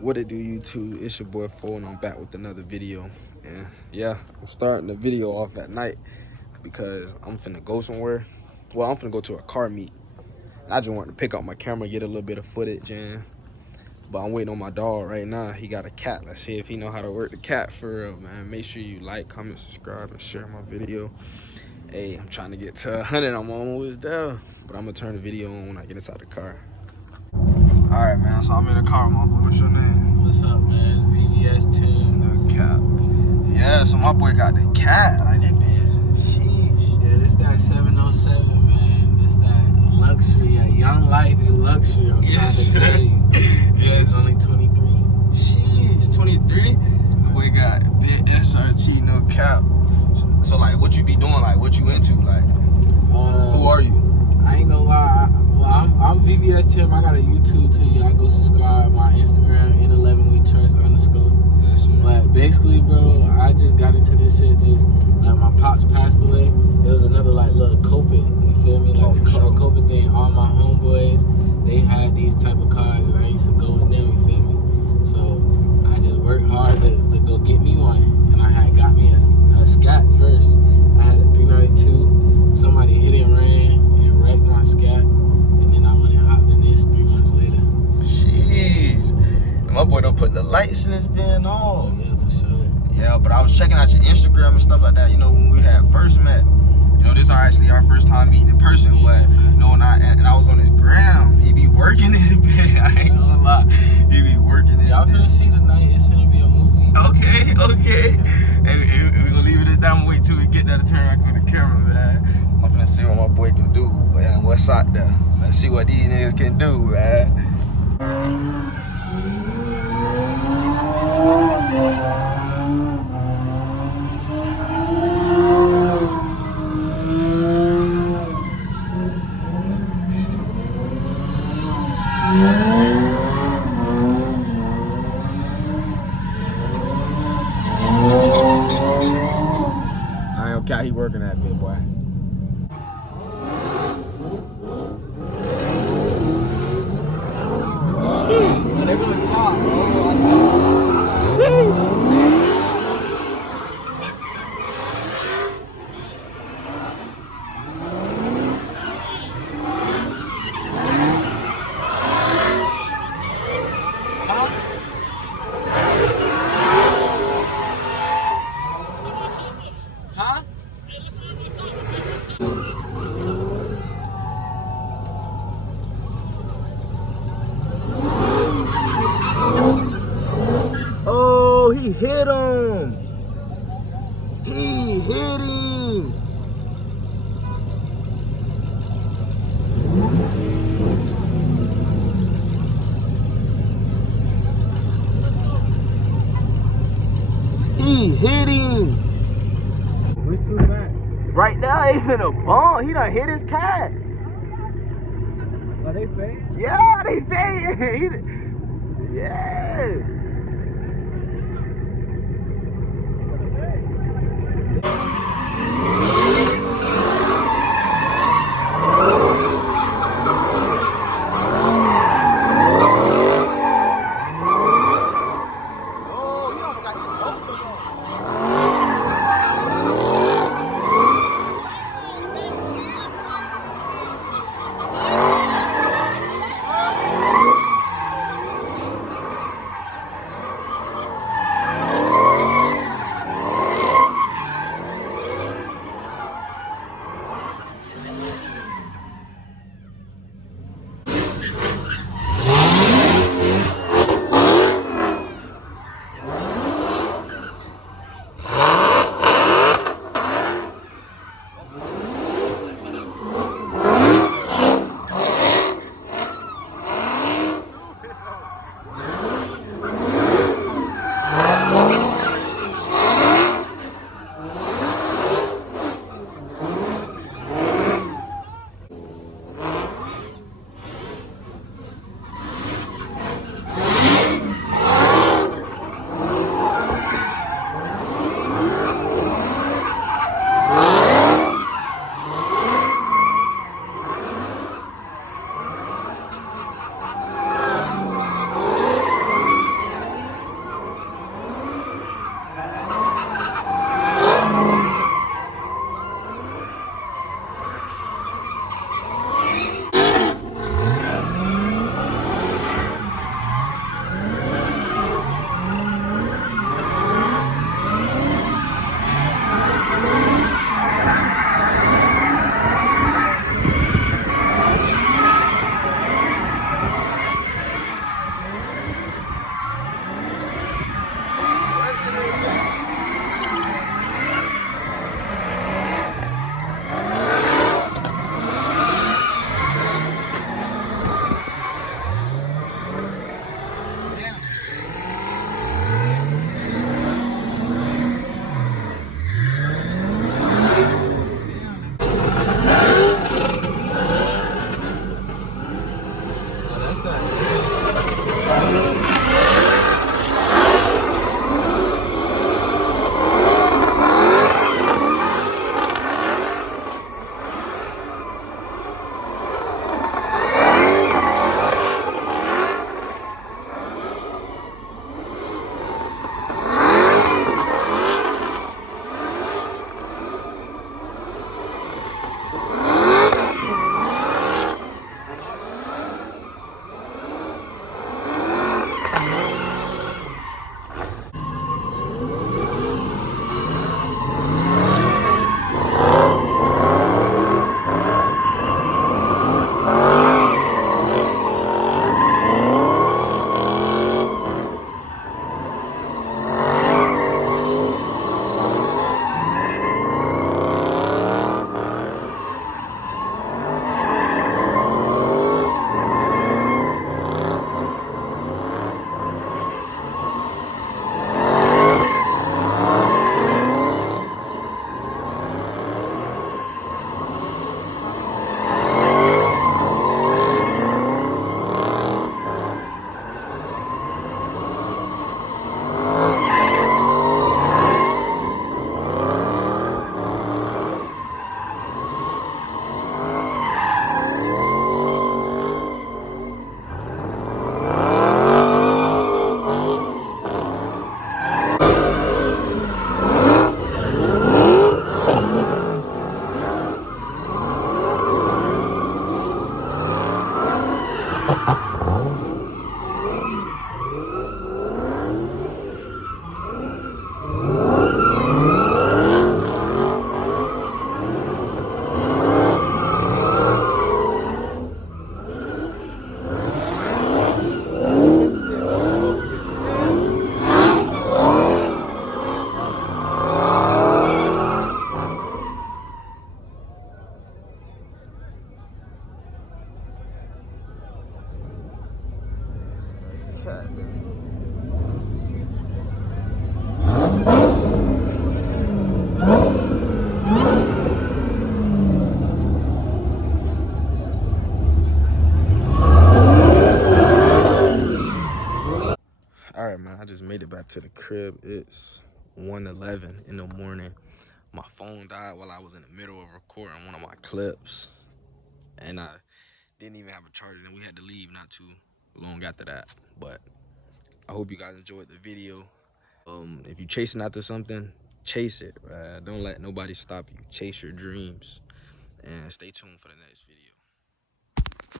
What it do, YouTube? It's your boy Fo, and I'm back with another video. And yeah, I'm starting the video off at night because I'm finna go somewhere. Well, I'm finna go to a car meet. I just wanted to pick up my camera, get a little bit of footage, and but I'm waiting on my dog right now. He got a cat. Let's see if he know how to work the cat for real, man. Make sure you like, comment, subscribe, and share my video. Hey, I'm trying to get to 100. I'm almost there, but I'm gonna turn the video on when I get inside the car. All right, man. So I'm in the car, my boy. What's your name? What's up, man? It's VVS10. No cap. Yeah, so my boy got the cat. Like that bitch. Sheesh. Yeah, this that 707, man. This that luxury, a young life in luxury. I'm trying to tell you. Yes. It's only 23. Sheesh, 23. The boy got big SRT, no cap. So like, what you be doing? Like, what you into? Like, who are you? I ain't gonna lie. I'm VVS10. I got a YouTube too. I go subscribe. My Instagram in11weektrust_. Yes, sir. But basically, bro, I just got into this shit. Just like my pops passed away. It was another like little coping. You feel me? Like a coping thing. All my homeboys, they had these type of cars, and I used to go with them. You feel me? So I just worked hard to go get me one, and I had got me a Scat first. I had a 392. Somebody hit and ran and wrecked my Scat. Hopped in this 3 months later. Jeez. My boy done put the lights in this bin on. Oh, yeah, for sure. Yeah, but I was checking out your Instagram and stuff like that. You know, when we had first met, you know, this is actually our first time meeting in person. Yeah. But, you know, when I was on his gram, he be working this bin. I ain't gonna lie. He be working this Y'all finna see tonight. It's finna be a movie. Okay. And we're gonna leave it at that. I'm wait till we get there to turn back on the camera, man. I'm finna see what my boy can do, man. What's out there? Let's see what these niggas can do, man. I ain't okay, he working that bit, boy. They're gonna talk, bro. Huh? Oh, he hit him. He hit him. He hit him. Which two back? Right now, he's in a bomb. He done hit his cat. Are they fake? Yeah, they say. Yeah. Hellcat, man. All right, man, I just made it back to the crib. It's 1:11 in the morning. My phone died while I was in the middle of recording one of my clips, and I didn't even have a charger, and we had to leave not too long after that. But I hope you guys enjoyed the video. If you're chasing after something, chase it. Don't let nobody stop you. Chase your dreams, and stay tuned for the next video.